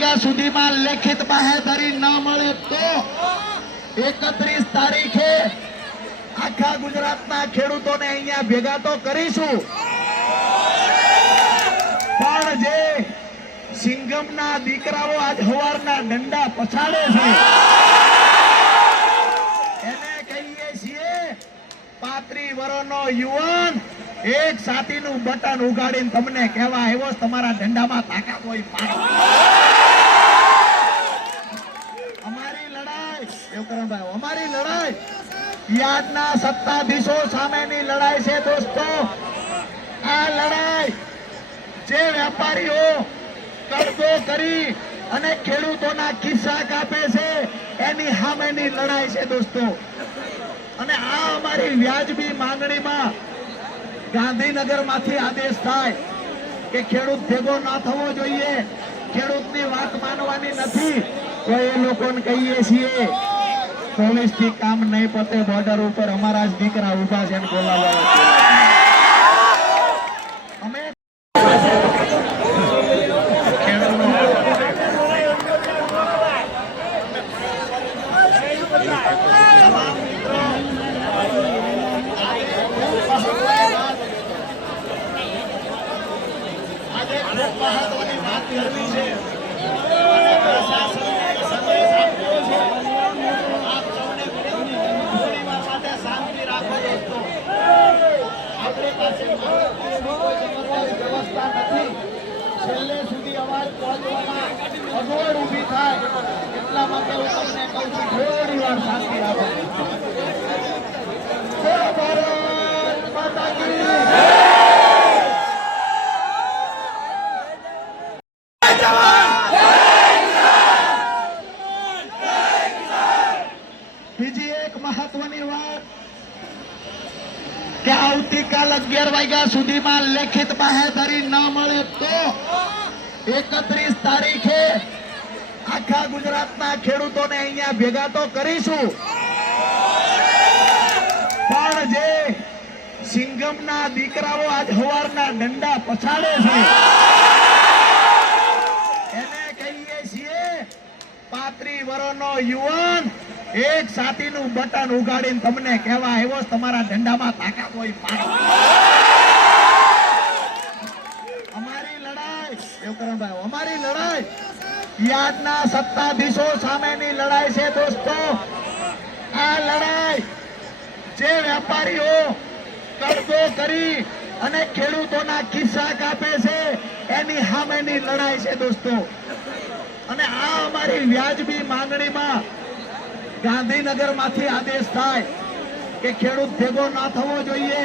વાગ્યા સુધીમાં લેખિત બાહેધરી ન મળે તો એકત્રીસ તારીખે આખા ગુજરાતના ખેડૂતોને અહીંયા ભેગા તો કરીશું. પણ જે સિંગમના દીકરાઓ આજ હવારના ડંડા પછાડે છે, એને કહીએ છીએ, પાત્રી વર્ષનો યુવાન એક સાતીનું બટન ઉગાડીને તમને કહેવા આવ્યો તમારા ડંડામાં તાકાત હોય પાડો અમારી લડાઈ દેવકરણભાઈ અમારી લડાઈ. યાદના સત્તાધીશો સામેની લડાઈ છે દોસ્તો. આ લડાઈ જે વેપારીઓ કરજો કરી અને ખેડૂતોના ખિસ્સા કાપે છે, એની સામેની લડાઈ છે દોસ્તો. અને આ અમારી વ્યાજબી માંગણીમાં ગાંધીનગરમાંથી આદેશ થાય કે ખેડૂત ભેગો ના થવો જોઈએ. ખેડૂતની વાત માનવાની નથી. તો એ લોકોને કહીએ છીએ. પોલીસથી કામ નહીં પતે બોર્ડર ઉપર અમારા જ દીકરા ઊભા છે બોલાવવા અમે આજે ખૂબ મહત્વની વાત કરવી છે અને પ્રશાસનને સંદેશ આપ્યો છે આપ સૌને વિનંતી થોડી વાર માટે શાંતિ રાખો દોસ્તો આપણી પાસે માહિતીની કોઈ જબરદસ્ત વ્યવસ્થા નથી છેલ્લે સુધી અવાજ પહોંચવામાં અગવડ ઊભી થાય એટલા માટે હું તમને કહું છું થોડી વાર શાંતિ રાખો જય ભારત માતા કી બીજી એક મહત્વની વાત કે આવતીકાલ અગિયાર વાગ્યા સુધીમાં લેખિત બાહેધરી ન મળે તો એકત્રીસ તારીખે આખા ગુજરાતના ખેડૂતોને અહીંયા ભેગા તો કરીશું. પણ જે સિંગમના દીકરાઓ આજ હવારના ડંડા પછાડે છે, એને કહીએ છીએ પાત્રી વર્ષનો યુવાન એક સાતીનું બટન ઉગાડીને તમને કહેવા આવ્યો તમારા દંડામાં તાકાત હોય અમારી લડાઈ અમારી લડાઈ. સત્તાધીશો સામેની લડાઈ છે દોસ્તો. આ લડાઈ જે વેપારીઓ કરજો કરી અને ખેડૂતોના ખિસ્સા કાપે છે, એની સામેની લડાઈ છે દોસ્તો. અને આ અમારી વ્યાજબી માંગણીમાં ગાંધીનગરમાંથી આદેશ થાય કે ખેડૂત ભેગો ના થવો જોઈએ.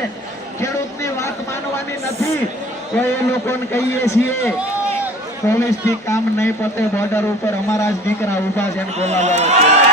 ખેડૂતની વાત માનવાની નથી, તો એ લોકોને કહીએ છીએ પોલીસથી કામ નહીં પતે બોર્ડર ઉપર અમારા જ દીકરા ઊભા છે બોલાવવા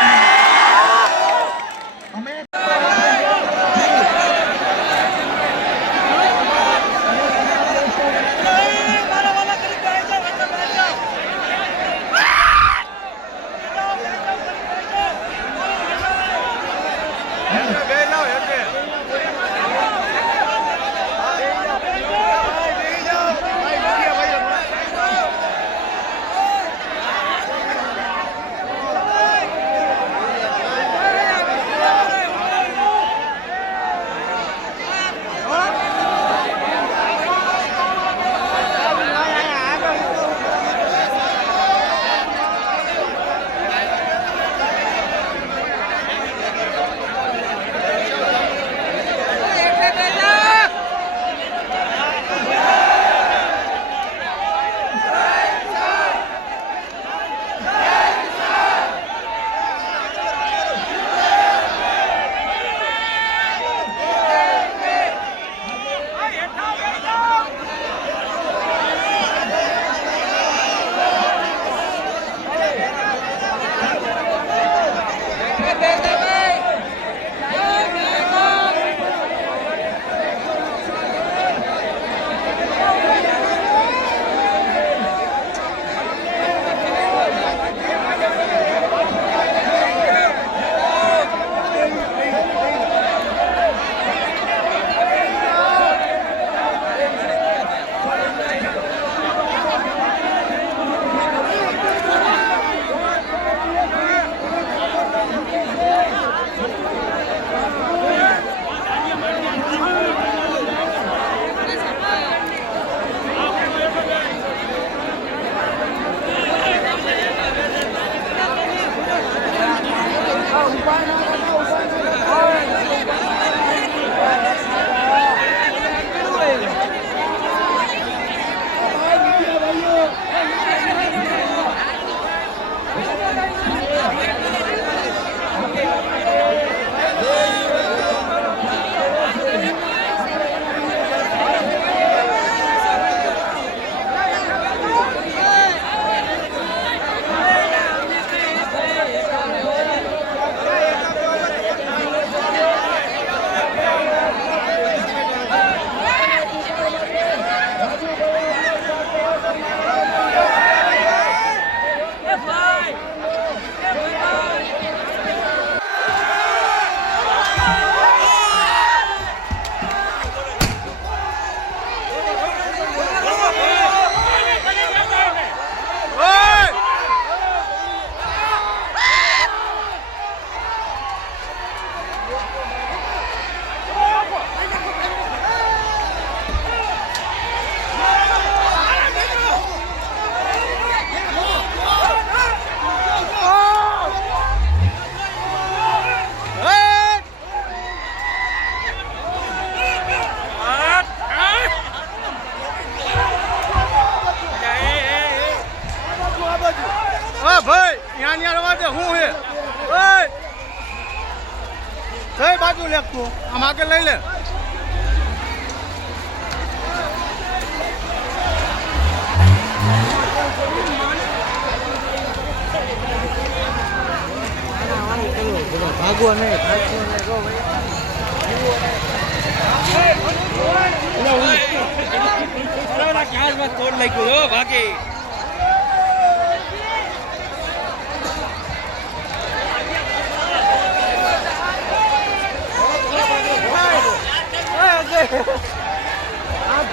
તોડ લાગ્યું ભાગી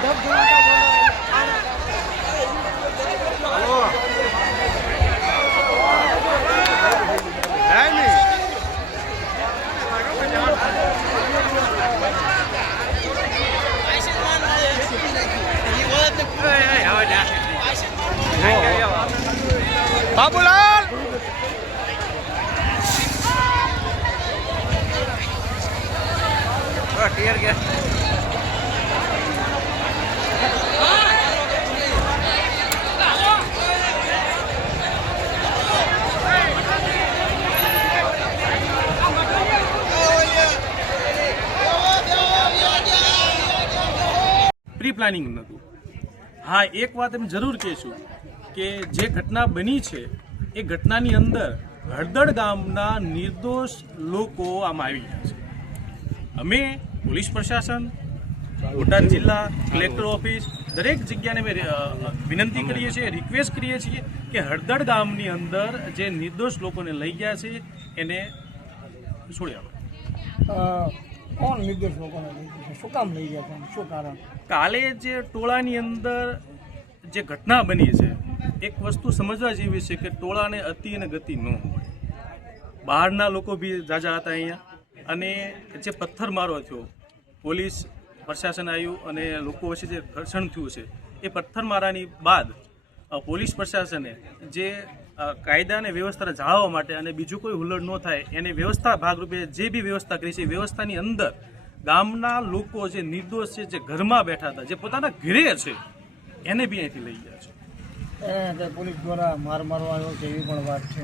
બાબુલાલ પ્લાનિંગ નહોતું હા, એક વાત એમ જરૂર કહેશું કે જે ઘટના બની છે, એ ઘટનાની અંદર હળદળ ગામના નિર્દોષ લોકો આમાં આવી ગયા છે. અમે પોલીસ પ્રશાસન, બોટાદ જિલ્લા કલેક્ટર ઓફિસ, દરેક જગ્યાને અમે વિનંતી કરીએ છીએ રિક્વેસ્ટ કરીએ છીએ કે હળદળ ગામની અંદર જે નિર્દોષ લોકોને લઈ ગયા છે, એને છોડી આવો કોણ લઈ શું કામ લઈ ગયા શું કારણ? કાલે જે ટોળાની અંદર જે ઘટના બની છે, એક વસ્તુ સમજવા જેવી છે કે ટોળાને અતિ અને ગતિ ન હોય. બહારના લોકો બી જાજા હતા અહીંયા અને જે પથ્થરમારો થયો, પોલીસ, પ્રશાસન આવ્યું અને લોકો વચ્ચે જે ઘર્ષણ થયું છે, એ પથ્થરમારાની બાદ પોલીસ પ્રશાસને જે કાયદા અને વ્યવસ્થાને જાળવવા માટે અને બીજું કોઈ હુલ્લડ ન થાય એની વ્યવસ્થા ભાગરૂપે જે બી વ્યવસ્થા કરી છે વ્યવસ્થાની અંદર ગામના લોકો જે નિર્દોષ છે જે ઘરમાં બેઠા હતા જે પોતાના ઘરે છે એને બી અહીંથી લઈ ગયા છે. એને પોલીસ દ્વારા માર મારવા આવ્યો છે એવી પણ વાત છે.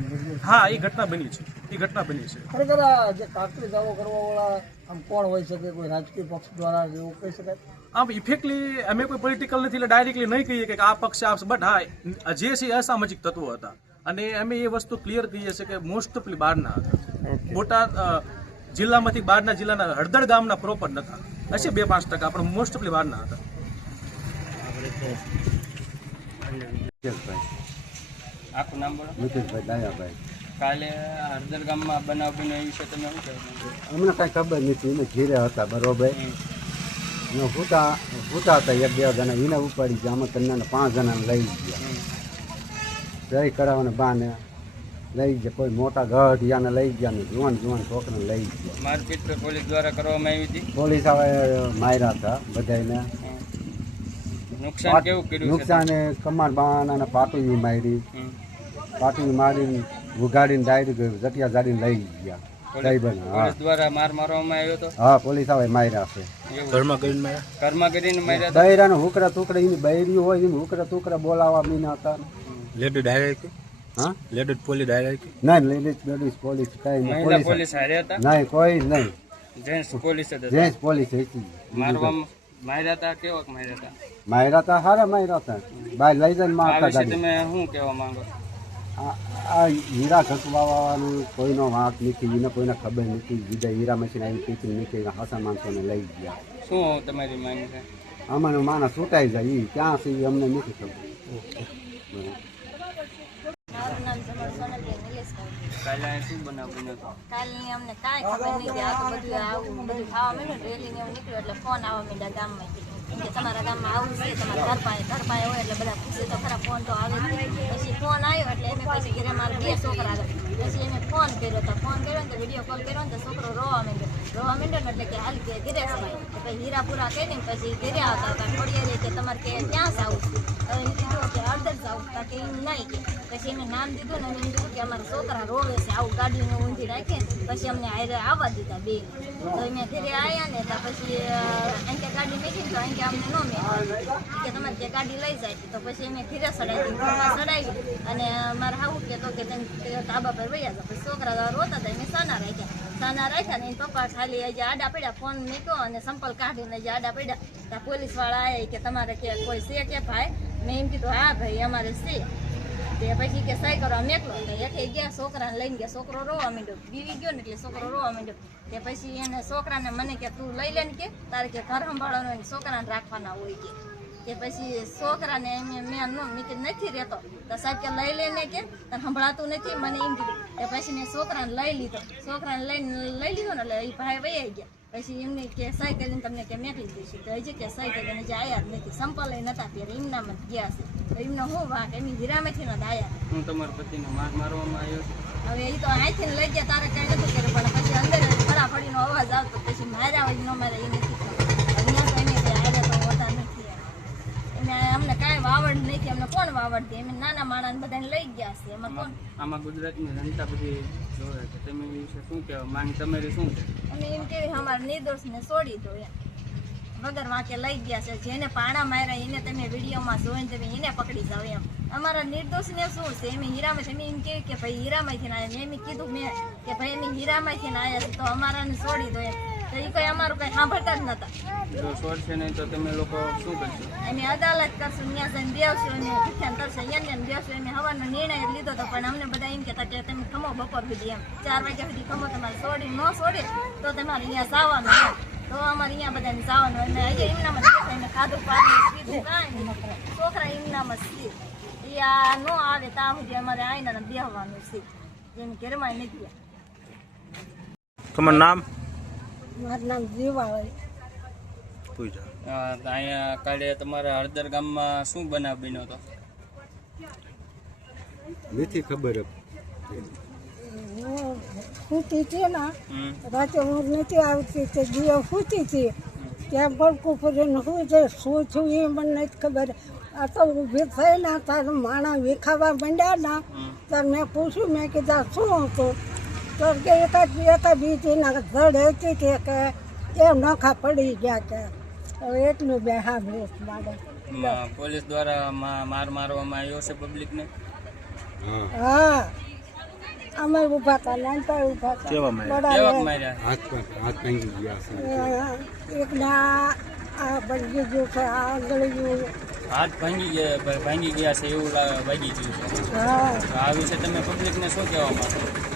હા એ ઘટના બની છે એ ઘટના બની છે. ખરેખર આ જે કાકરી દાવો કરવાવાળા આમ કોણ હોઈ શકે કોઈ રાજકીય પક્ષ દ્વારા એવું કહી શકાય? આમ ઇફેક્ટલી અમે કોઈ પોલિટિકલ નથી એટલે ડાયરેક્ટલી નહીં કહીએ કે આ પક્ષ આ બટ હા જે છે અસામાજિક તત્વો હતા. અને અમે એ વસ્તુ ક્લિયર કહીએ છીએ કે મોસ્ટ ઓફલી બહારના હતા બોટાદ જિલ્લામાંથી બહારના જિલ્લાના હળદર ગામના પ્રોપર નતા. હશે બે પાંચ ટકા પણ મોસ્ટ ઓફલી બહારના હતા. આખું નામ બોલો. મુકેશભાઈ દાયાભાઈ. કાલે હળદર ગામમાં બનાવ વિશે તમે શું કહેવા અમને કાંઈ ખબર નથી એને ઘીરે હતા બરોબર? એને ફૂટા ફૂટા હતા એક બે જણા એને ઉપાડી ગયા અમે તમને પાંચ જણાને લઈ ગયા. જય કરાવવાને બાને લઈ ગયા કોઈ મોટા ગઢ યાને લઈ ગયા ને જુવાન જુવાન છોકરાને લઈ ગયા. મારપીટ પોલીસ દ્વારા કરવામાં આવી હતી? પોલીસ આવે માર્યા હતા બધાને નુકસાન કેવું કર્યું નુકસાન એ કમાર બાણ પાટુની મારી. પાટુની મારીને ઉગાડીને ડાયરેક્ટ જટિયા જાડીને લઈ ગયા. બન. હા. પોલીસ દ્વારા માર મારવામાં આવ્યો હતો? હા પોલીસ હવે માર્યા છે. ઘરમાં કરીને માર્યા? હુકરા તુકડા એની બૈરી હોય એની હુકરા ટુકડા બોલાવા મીના હતા. લેડી ડાયરેક્ટ હા? લેડી પોલીસ ડાયરેક્ટ ના લેડીઝ લેડીઝ પોલીસ કાઈ નહીં. પોલીસ પોલીસ હારે હતા? નહીં કોઈ નહીં. જેન્ટ્સ પોલીસ હતા? જેન્ટ્સ પોલીસ હતી. મારવામાં માર્યા હતા હતા? હારા બાય લઈ જઈને મારતા તમે શું કહેવા માંગો આ આ હીરા ઘસવાવાનું કોઈનો વાંક નથી એને કોઈને ખબર નથી. બીજા હીરા મશીન આવી પીતી નીકળી હાસા માણસોને લઈ ગયા. શું તમારી માંગ છે? અમારું માણસ છૂટાઈ જાય એ ક્યાં સુધી એ અમને નથી ખબર. કાલે શું બનાવ બન્યો કાલે અમને કાંઈ ખબર નહીં આ તો બધું આવું, બધું ખાવા મળ્યું રેલી ને એવું નીકળ્યું, એટલે ફોન આવવા માંડ્યા ગામમાં. કે તમારા ગામમાં આવું છે, તમારા ઘર પાસે ઘર પાસે હોય એટલે બધા પૂછે, તો ખરા ફોન તો આવે પછી ફોન આવ્યો એટલે એને પછી ઘરે મારા બે છોકરા પછી એને ફોન કર્યો તો ફોન કર્યો ને તો વીડિયો કોલ કર્યો ને તો છોકરો રોવા માંડ્યો. રોવા માંડ્યો એટલે કે હાલ કે ઘરે તો પછી હીરા પૂરા કરીને પછી ઘરે આવતા હતા થોડી વાર કે તમારે કે ક્યાં જાવું હવે કીધું કે અડધર જાવું કે એમ નહીં કે. પછી એમને નામ દીધું ને એમ કીધું કે અમારા છોકરા રોવે છે. આવું ગાડીને ઊંધી રાખે. પછી અમને હારે આવવા દીધા બે. તો અમે ઘરે આવ્યા ને તો પછી અહીં કે ગાડી મેકીને તો અહીં કે અમને ન મેં કે તમારે જે ગાડી લઈ જાય. તો પછી અમે ચડાવી ઘરમાં ચડાવી અને મારા આવું કે તો કે તેમ ધાબા પર છોકરા રોતા હતા એમ સાના રાખ્યા. સાના રાખ્યા ને એના પપ્પા ખાલી આજે આડા પડ્યા ફોન મૂક્યો અને સંપલ કાઢીને જે આડા પડ્યા. ત્યાં પોલીસ આવ્યા કે તમારે કે કોઈ છે કે ભાઈ? મેં એમ કીધું, હા ભાઈ, અમારે છે. તે પછી કે સહી કરવા મેકલો એકે ગયા, છોકરાને લઈને ગયા. છોકરો રોવા માંડ્યો. બીવી ગયો ને એટલે છોકરો રોવા માંડ્યો. તે પછી એને છોકરાને મને કે, તું લઈ લે ને કે? તારે કે ઘર સંભાળવાનું છોકરાને રાખવાના હોય કે? કે પછી છોકરાને એમ મેં નો મેં કે નથી રહેતો. તો સાહેબ કે લઈ લઈને કે? તને સંભળાતું નથી? મને એમ કીધું. કે પછી મેં છોકરાને લઈ લીધો. છોકરાને લઈને લઈ લીધો ને એટલે એ ભાઈ વહી ગયા. પછી એમને કે સાયકલીને તમને કે મેકલી દઈશું. તો હજી કે સહી કરીને જે આવ્યા જ નથી. સંપલ નતા ત્યારે એમના જ ગયા છે. તો એમને હું વાંક? એમની હીરામાંથી ન આવ્યા હું તમારા પતિને માર મારવામાં આવ્યો હવે એ તો અહીંથી લઈ ગયા. તારે કઈ નથી કર્યું પણ પછી અંદર ફળાફળીનો અવાજ આવતો પછી માર્યા હોય ન માર્યા એ નથી ખબર. અહીંયા તો એને કઈ આયડા તો હોતા નથી એમ. એને અમને કાંઈ વાવડ નથી અમને કોણ વાવડ દે એમ નાના માણસ બધાને લઈ ગયા છે. એમાં કોણ? આમાં ગુજરાતની જનતા બધી જોવે છે. તમે વિશે શું કહેવા માંગ? તમારી શું છે? અમે એમ કેવી અમારા નિર્દોષને છોડી દો એમ. વગર વાંકે લઈ ગયા છે. જેને પાણા માર્યા એને તમે વિડીયોમાં જોઈને તમે એને પકડી જાવ એમ. અમારા નિર્દોષને શું છે? એમ હીરામાં છે. એમ કહે કે ભાઈ હીરામાંથી ના આવ્યા મેં કીધું મેં કે ભાઈ એમ હીરામાંથી ના આવ્યા છે તો અમારાને છોડી દો એમ. એ કઈ અમારું કઈ સાંભળતા જ નતા. જો છોડશે નહીં તો તમે લોકો શું કરશો? અમે અદાલત કરશું ત્યાં જઈને બેસશું અને ભૂખ્યાને તરશે અહીંયા ને બેસશું. અમે હવાનો નિર્ણય લીધો હતો પણ અમને બધા એમ કહેતા કે તમે ખમો બપોર સુધી એમ. ચાર વાગ્યા સુધી ખમો તમારે છોડી ન છોડે તો તમારે અહીંયા જવાનું તો અમારે અહીંયા બધાને જવાનું. અને અહીંયા એમનામાં જ એને ખાધું પાણી પીધું કાંઈ નહીં. છોકરા એમનામાં જ એ આ ન આવે ત્યાં સુધી અમારે આવીને બેહવાનું છે. જેમ ઘરમાં નથી તમારું નામ? મારું નામ જીવાભાઈ પૂજા. અહીંયા કાલે તમારા હળદર ગામમાં શું બનાવ બન્યો હતો? નથી ખબર હું સૂતી હતી ને રાતે હું નથી આવતી તે દીવા સૂતી હતી. ત્યાં બળકું ફરીને શું છે શું એ મને નથી ખબર. આ તો ઊભી થઈ ને તાર માણા વિખાવા માંડ્યા ને ત્યારે મેં પૂછ્યું મેં કીધા શું હતું? તો કે એકાદ એકાદ બીજીના ધડ હતી તે કે એ નોખા પડી ગયા કે હવે એટલું બે સાંભળીશ મારે પોલીસ દ્વારા માર મારવામાં આવ્યો છે પબ્લિકને? હા. હા. અમે ઊભા હતા નાનપા ઊભા હતા. બડા કેવાક લે- માર્યા? હાથ હાથ ભાંગી ગયા એક ના આ ભાંગી ગયું છે આ ગળી ગયું. હાથ ભાંગી ગયા ભાંગી ગયા છે એવું ભાગી વાગી ગયું છે. હા. તો આ વિશે તમે પબ્લિકને શું કહેવા માંગો?